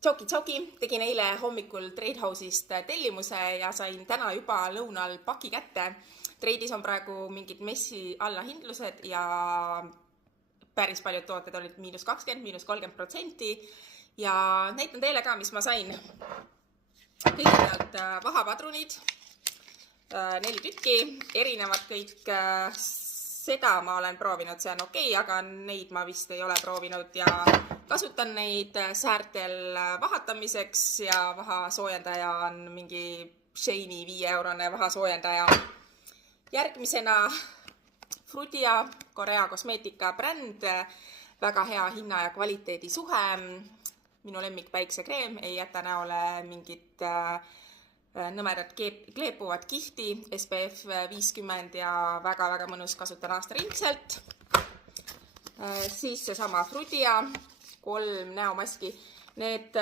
Tšauki, tegin eile hommikul Trade House'ist tellimuse ja sain täna juba lõunal paki kätte. Trade'is on praegu mingid messi allahindlused ja päris paljud tooted olid -20, -30% ja näitan teile ka, mis ma sain. Kõigepealt vahapadrunid, 4 tükki, erinevad kõik. Seda ma olen proovinud, see on okei, aga neid ma vist ei ole proovinud ja kasutan neid säärtel vahatamiseks ja vahasoojendaja on mingi Shane'i 5-eurone vahasoojendaja. Järgmisena Frudia, Korea kosmeetika bränd, väga hea hinna ja kvaliteedi suhe. Minu lemmik päiksekreem, ei jäta näole mingit nõmerad kleepuvad kihti, SPF 50 ja väga mõnus, kasutan aastaringselt. Siis seesama Frudia, 3 näomaski. Need